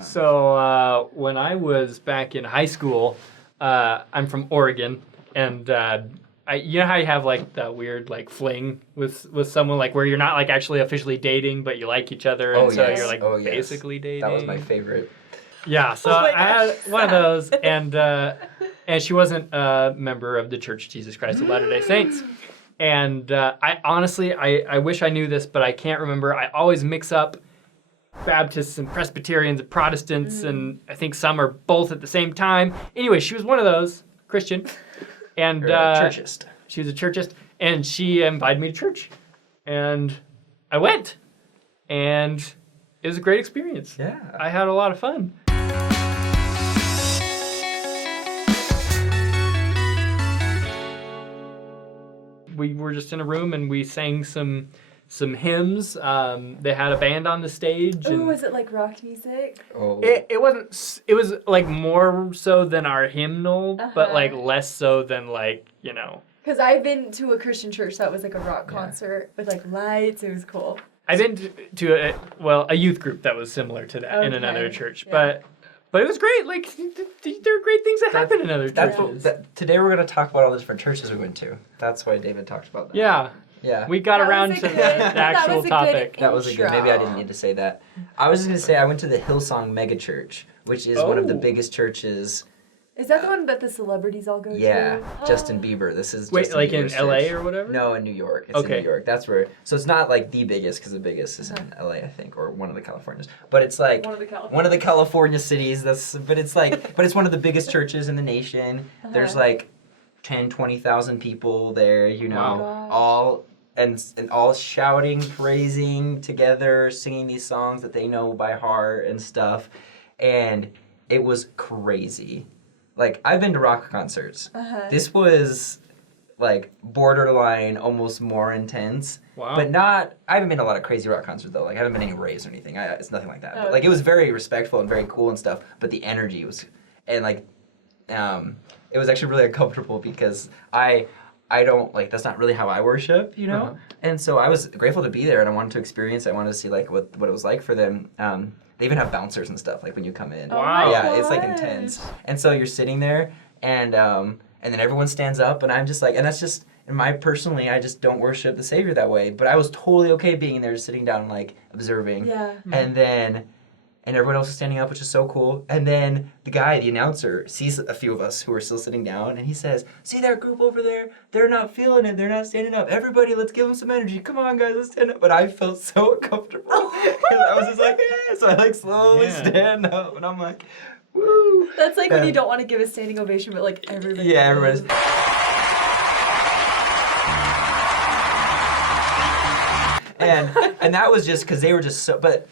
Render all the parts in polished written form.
So when I was back in high school, I'm from Oregon, and you know how you have like that weird like fling with someone, like where you're not like actually officially dating, but you like each other, and so you're like basically dating. That was my favorite. Yeah, so I had one of those, and she wasn't a member of the Church of Jesus Christ of Latter-day Saints. And I honestly, I wish I knew this, but I can't remember. I always mix up Baptists and Presbyterians and Protestants, and I think some are both at the same time. Anyway, she was one of those, Christian. And churchist. She was a churchist, and she invited me to church. And I went. And it was a great experience. Yeah. I had a lot of fun. We were just in a room and we sang some hymns. They had a band on the stage. Oh, was it like rock music? Oh. It wasn't. It was like more so than our hymnal, but like less so than like, you know. Because I've been to a Christian church that was like a rock concert with like lights. It was cool. I've been to a youth group that was similar to that in another church, but it was great. Like, there are great things that happen in other churches. Today we're going to talk about all the different churches we went to. That's why David talked about that. Yeah. Yeah. We got around to the actual topic. That was a good. Maybe I didn't need to say that. I was just going to say I went to the Hillsong megachurch, which is one of the biggest churches. Is that the one that the celebrities all go to? Yeah, Justin Bieber. This is Wait, Justin like Bieber's in LA church. or whatever? No, in New York. It's in New York. That's where. So it's not like the biggest, because the biggest is in LA, I think, or one of the Californias. But it's like one of the California cities. But it's one of the biggest churches in the nation. There's like 10, 20,000 people there. You know, all shouting, praising together, singing these songs that they know by heart and stuff, and it was crazy. Like, I've been to rock concerts. This was, like, borderline, almost more intense. Wow. But I haven't been to a lot of crazy rock concerts, though. Like, I haven't been to any raves or anything. It's nothing like that. But, like, it was very respectful and very cool and stuff. But the energy was, and, like, it was actually really uncomfortable because I don't, like, that's not really how I worship, you know? And so I was grateful to be there, and I wanted to experience it. I wanted to see, like, what it was like for them. They even have bouncers and stuff, like, when you come in. Wow. Yeah, it's, like, intense. And so you're sitting there, and then everyone stands up, and I'm just, like, and that's just, personally, I just don't worship the Savior that way. But I was totally okay being there, just sitting down and, like, observing. Yeah. And everyone else is standing up, which is so cool. And then the announcer, sees a few of us who are still sitting down, and he says, "See that group over there? They're not feeling it. They're not standing up. Everybody, let's give them some energy. Come on, guys, let's stand up." But I felt so uncomfortable. I was just like, "Yeah." So I like slowly stand up, and I'm like, "Woo." That's like when you don't want to give a standing ovation, but like everybody. Yeah, everybody's. And that was just because they were just so, but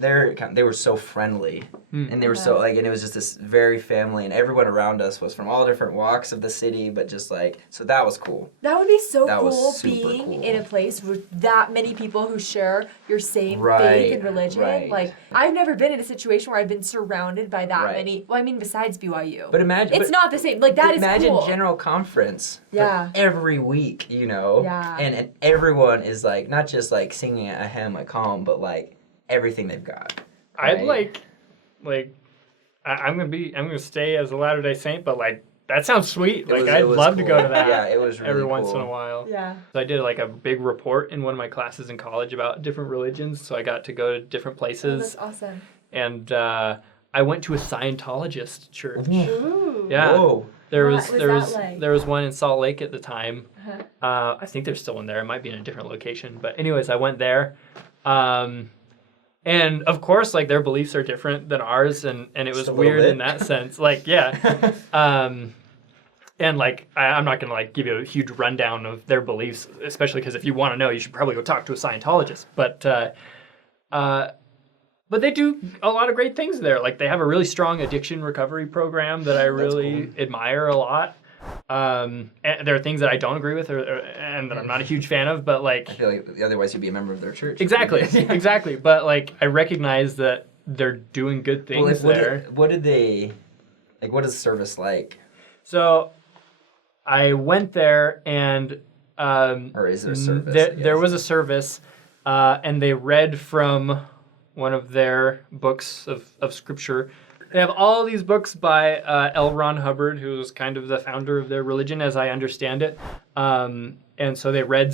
they were so friendly, and they were so like, and it was just this very family, and everyone around us was from all different walks of the city, but just like, so that was cool. That would be so That cool was super being cool. in a place with that many people who share your same faith and religion. Right. Like, I've never been in a situation where I've been surrounded by that many. Well, I mean, besides BYU. But imagine it's not the same. Like, that is cool. Imagine General Conference. Yeah. Every week, you know. Yeah. And everyone is like not just like singing a hymn, a calm, but like everything they've got. I'd like I'm gonna stay as a Latter-day Saint, but like that sounds sweet. Like I'd love to go to that. Yeah, it was really every cool. once in a while. Yeah. So I did like a big report in one of my classes in college about different religions. So I got to go to different places. Oh, that's awesome. And I went to a Scientologist church. Ooh. Yeah. Whoa. There What was that like? there was one in Salt Lake at the time. I think there's still one there. It might be in a different location. But anyways, I went there. And of course, like their beliefs are different than ours, and it was weird in that sense. Like, yeah. And like I'm not gonna like give you a huge rundown of their beliefs, especially because if you want to know, you should probably go talk to a Scientologist. But they do a lot of great things there. Like they have a really strong addiction recovery program that I really admire a lot. And there are things that I don't agree with and that I'm not a huge fan of, but like... I feel like otherwise you'd be a member of their church. Exactly, exactly. But like I recognize that they're doing good things there. What did they... Like, what is service like? So I went there and... or is there a service? There was a service, and they read from of their books of scripture. They have all these books by L. Ron Hubbard, who was kind of the founder of their religion, as I understand it. And so they read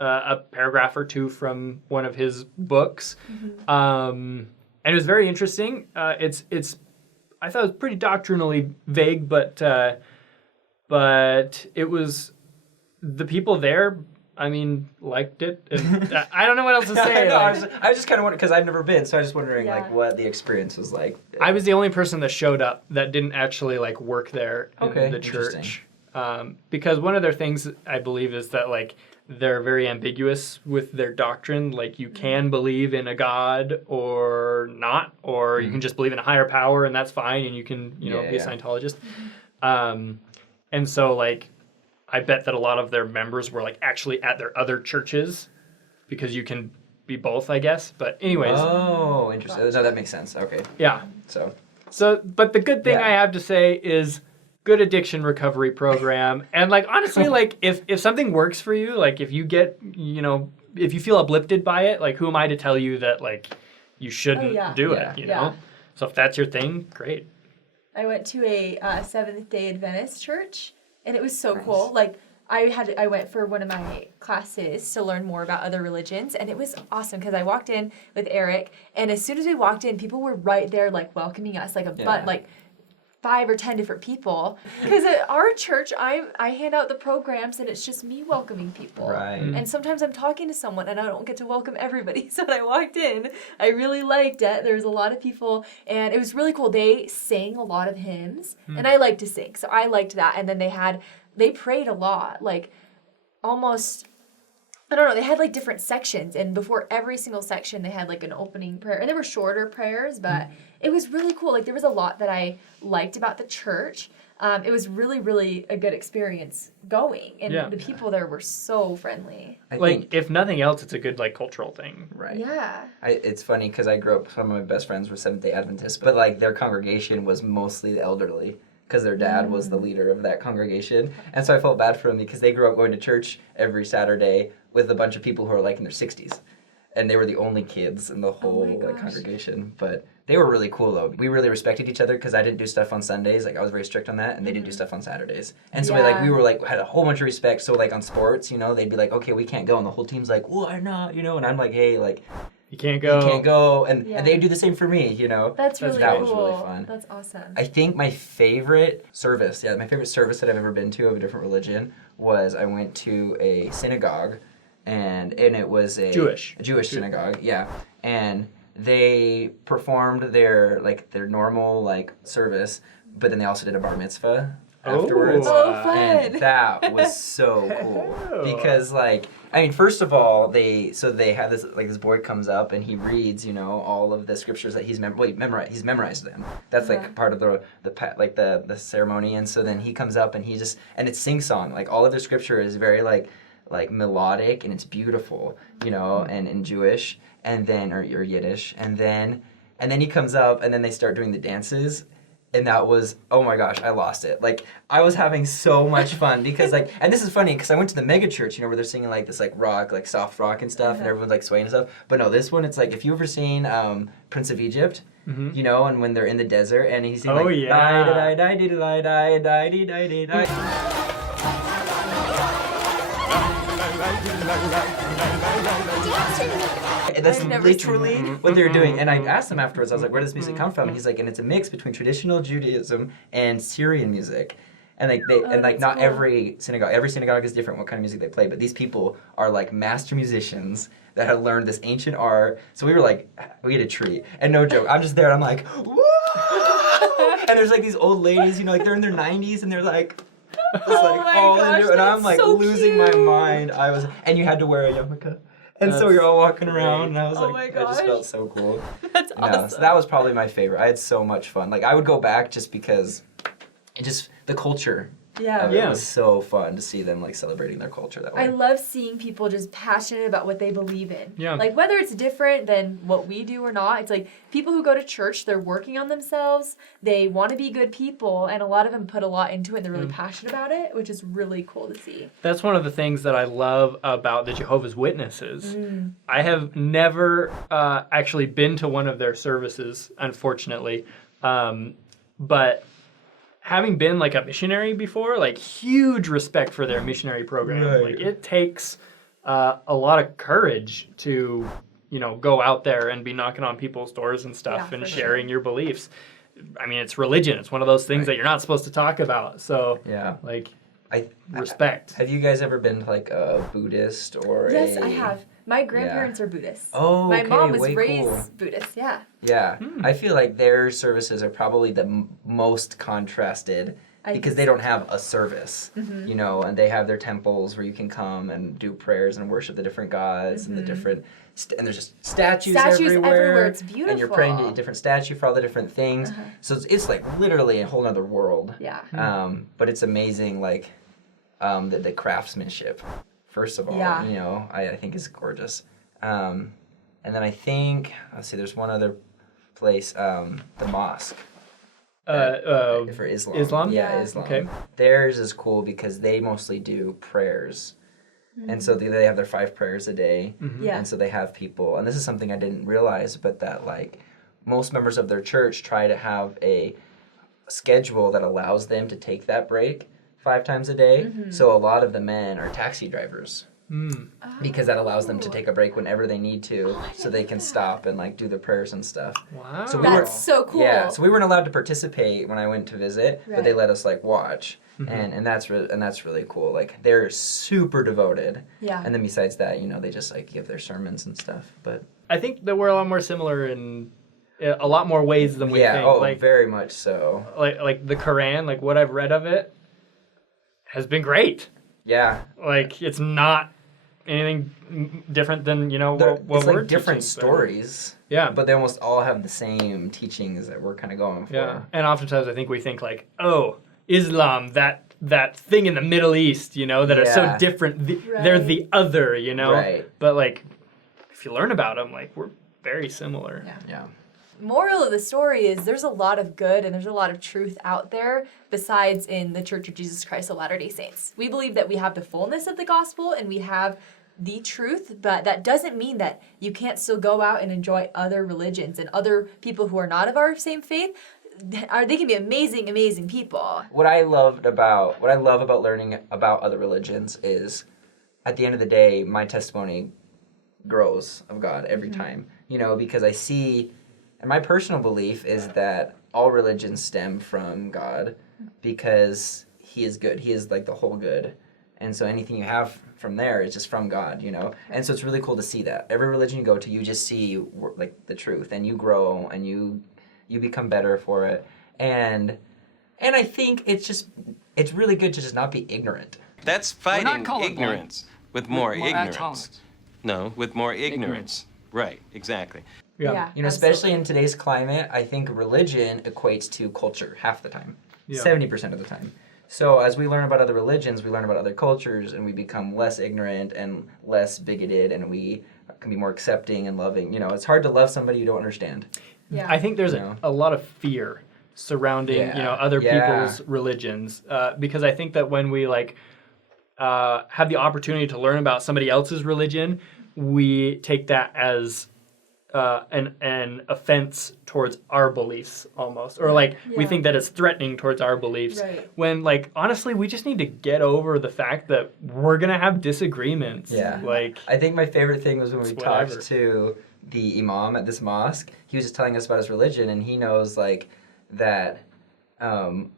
a paragraph or two from one of his books. And it was very interesting. It's I thought it was pretty doctrinally vague, but it was the people there. I mean, liked it. And I don't know what else to say. No, I was just kind of wondering because I've never been, so I was just wondering like what the experience was like. I was the only person that showed up that didn't actually like work there in the church. Because one of their things I believe is that like they're very ambiguous with their doctrine. Like you can believe in a God or not, or you can just believe in a higher power and that's fine, and you can be a Scientologist. And so like I bet that a lot of their members were like actually at their other churches because you can be both, I guess. But anyways. Oh, interesting. No, that makes sense. Okay. Yeah. So, but the good thing I have to say is good addiction recovery program. And like, honestly, like if something works for you, like if you get, if you feel uplifted by it, like who am I to tell you that like you shouldn't do it, you know? So if that's your thing, great. I went to a Seventh-day Adventist church. And it was so cool. Like I went for one of my classes to learn more about other religions, and it was awesome because I walked in with Eric, and as soon as we walked in, people were right there like welcoming us, like like 5 or 10 different people. Because at our church, I hand out the programs, and it's just me welcoming people. Right. And sometimes I'm talking to someone, and I don't get to welcome everybody. So when I walked in, I really liked it. There was a lot of people, and it was really cool. They sang a lot of hymns, and I like to sing, so I liked that. And then they prayed a lot, like almost, I don't know, they had like different sections, and before every single section they had like an opening prayer, and they were shorter prayers, but it was really cool. Like there was a lot that I liked about the church. It was really, really a good experience going, and the people there were so friendly. I think, if nothing else, it's a good like cultural thing. Right. Yeah. It's funny because I grew up, some of my best friends were Seventh-day Adventists, but like their congregation was mostly the elderly because their dad was the leader of that congregation. And so I felt bad for them because they grew up going to church every Saturday with a bunch of people who are like in their 60s. And they were the only kids in the whole congregation. But they were really cool though. We really respected each other because I didn't do stuff on Sundays. Like I was very strict on that, and they didn't do stuff on Saturdays. And so we were like had a whole bunch of respect. So like on sports, they'd be like, okay, we can't go, and the whole team's like, why not? And I'm like, hey, like you can't go. And they do the same for me, That's really that cool. was really fun. That's awesome. I think my favorite service that I've ever been to of a different religion was I went to a synagogue, and it was a Jewish synagogue, and they performed their normal service, but then they also did a bar mitzvah afterwards. Oh, fun. And that was so cool because first of all, they have this boy comes up and he reads all of the scriptures that he's memorized. He's memorized them. That's part of the ceremony. And so then he comes up and and it's sing song. Like all of the scripture is very like melodic, and it's beautiful, and in Jewish, and then or Yiddish, and then he comes up and then they start doing the dances. And that was, oh my gosh, I lost it. Like, I was having so much fun because, and this is funny because I went to the megachurch, where they're singing, this, rock, soft rock and stuff, and everyone's, swaying and stuff. But no, this one, it's if you've ever seen Prince of Egypt, and when they're in the desert, and he's singing, And that's literally what they're doing. And I asked him afterwards, I was like, where does this music come from? And he's like, and it's a mix between traditional Judaism and Syrian music. And not every synagogue is different what kind of music they play, but these people are master musicians that have learned this ancient art. So we had a treat. And no joke, I'm just there and I'm like, woo! And there's these old ladies, they're in their 90s and they're and I'm losing my mind. And you had to wear a yarmulke. And so you're all walking around, and I was it just felt so cool. That's awesome. So that was probably my favorite. I had so much fun. I would go back just because the culture Yeah. It was so fun to see them like celebrating their culture that way. I love seeing people just passionate about what they believe in. Yeah. Like whether it's different than what we do or not, it's like people who go to church, they're working on themselves, they want to be good people, and a lot of them put a lot into it and they're really passionate about it, which is really cool to see. That's one of the things that I love about the Jehovah's Witnesses. I have never actually been to one of their services, unfortunately, but having been like a missionary before, like huge respect for their missionary program. Right. Like it takes a lot of courage to, go out there and be knocking on people's doors and stuff and sharing your beliefs. I mean, it's religion. It's one of those things that you're not supposed to talk about. So, respect. Have you guys ever been to like a Buddhist or Yes, I have. My grandparents are Buddhists. Oh, my okay, mom was way raised cool. Buddhist, yeah. Yeah, I feel like their services are probably the most contrasted because they don't have a service, and they have their temples where you can come and do prayers and worship the different gods and the different, and there's just statues everywhere. It's beautiful. And you're praying to a different statue for all the different things. So it's like literally a whole other world. Yeah. But it's amazing, like the craftsmanship. First of all, I think is gorgeous. And then I think, let's see, there's one other place, the mosque. For Islam. Islam? Yeah, Islam. Okay. Theirs is cool because they mostly do prayers. And so they have their 5 prayers a day. Yeah. And so they have people, and this is something I didn't realize, but that like most members of their church try to have a schedule that allows them to take that break 5 times a day. So a lot of the men are taxi drivers because that allows them to take a break whenever they need to, so they can stop and like do their prayers and stuff. Wow. So That's so cool. Yeah, so we weren't allowed to participate when I went to visit, but they let us like watch, and that's really cool. Like they're super devoted. Yeah. And then besides that, they just like give their sermons and stuff. But I think that we're a lot more similar in a lot more ways than we think. Oh, very much so. Like the Quran, like what I've read of it, has been great. Yeah. Like it's not anything different than what it's we're like different teaching, stories. Yeah. But they almost all have the same teachings that we're kind of going for. Yeah. And oftentimes I think we think like, oh, Islam, that thing in the Middle East, that are so different. They're the other, Right. But like, if you learn about them, like we're very similar. Yeah. Moral of the story is there's a lot of good and there's a lot of truth out there besides in the Church of Jesus Christ of Latter-day Saints. We believe that we have the fullness of the gospel and we have the truth, but that doesn't mean that you can't still go out and enjoy other religions and other people who are not of our same faith. They can be amazing, amazing people. What I love about learning about other religions is, at the end of the day, my testimony grows of God every time. Because I see. And my personal belief is that all religions stem from God because He is good. He is like the whole good. And so anything you have from there is just from God, And so it's really cool to see that. Every religion you go to, you just see like the truth, and you grow and you become better for it. And I think it's really good to just not be ignorant. That's fighting ignorance with more ignorance. Tolerance. No, with more ignorance. Right, exactly. Yeah. Especially in today's climate, I think religion equates to culture half the time, 70% of the time. So as we learn about other religions, we learn about other cultures, and we become less ignorant and less bigoted, and we can be more accepting and loving. It's hard to love somebody you don't understand. Yeah. I think there's a lot of fear surrounding other people's religions because I think that when we have the opportunity to learn about somebody else's religion, we take that as an offense towards our beliefs almost, or we think that it's threatening towards our beliefs. Right. When honestly, we just need to get over the fact that we're gonna have disagreements. Yeah. I think my favorite thing was when we talked to the imam at this mosque. He was just telling us about his religion, and he knows that in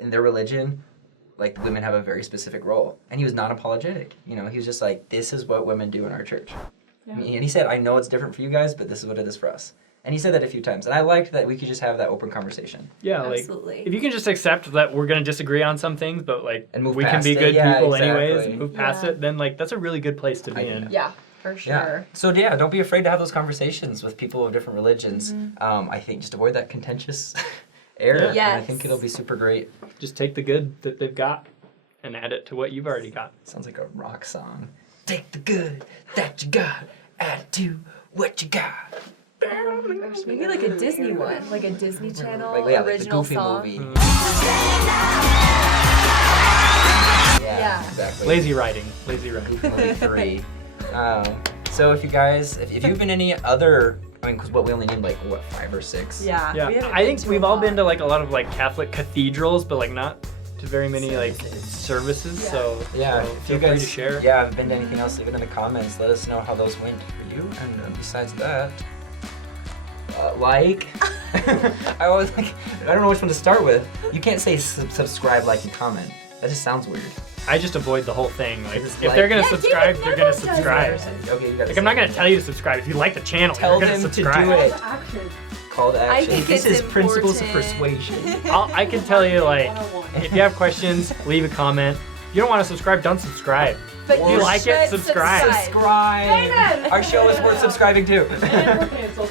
their religion, women have a very specific role, and he was not apologetic. He was just like, this is what women do in our church. Yeah. And he said, I know it's different for you guys, but this is what it is for us. And he said that a few times. And I liked that we could just have that open conversation. Yeah, absolutely. If you can just accept that we're going to disagree on some things, but and we can be good people anyways and move past Yeah. it, then that's a really good place to be in. Yeah, for sure. Yeah. So don't be afraid to have those conversations with people of different religions. I think just avoid that contentious area. Yes. And I think it'll be super great. Just take the good that they've got. and add it to what you've already got. Sounds like a rock song. Take the good that you got, add it to what you got. Maybe like a Disney one, like a Disney Channel Like the original Goofy song. movie. Yeah. Exactly. Lazy writing. Goofy movie 3. So if you guys, if you've been any other, I mean, because what we only need like what 5 or 6. Yeah. Yeah, we haven't I been think to we've a all lot. been to like a lot of like Catholic cathedrals, but like not to very many like services. Yeah. So Yeah, so if feel you guys free to share. Yeah, have been to anything else, leave it in the comments. Let us know how those went for you. And besides that, like, I always like, I don't know which one to start with. You can't say subscribe, like, and comment. That just sounds weird. I just avoid the whole thing. Like, It's if like- they're gonna Yeah, subscribe, David they're gonna never does subscribe. that. Okay, you gotta. Like, I'm not gonna tell you to subscribe. If you like the channel, Tell you're gonna them to subscribe. do it. Action. Call to I action. think This it's is principles of important. persuasion. I can tell you, like, 101. if you have questions, leave a comment. If you don't want to subscribe, don't subscribe. But If you you like it, should subscribe. Subscribe. Amen. Our show is worth subscribing to. And we're canceled.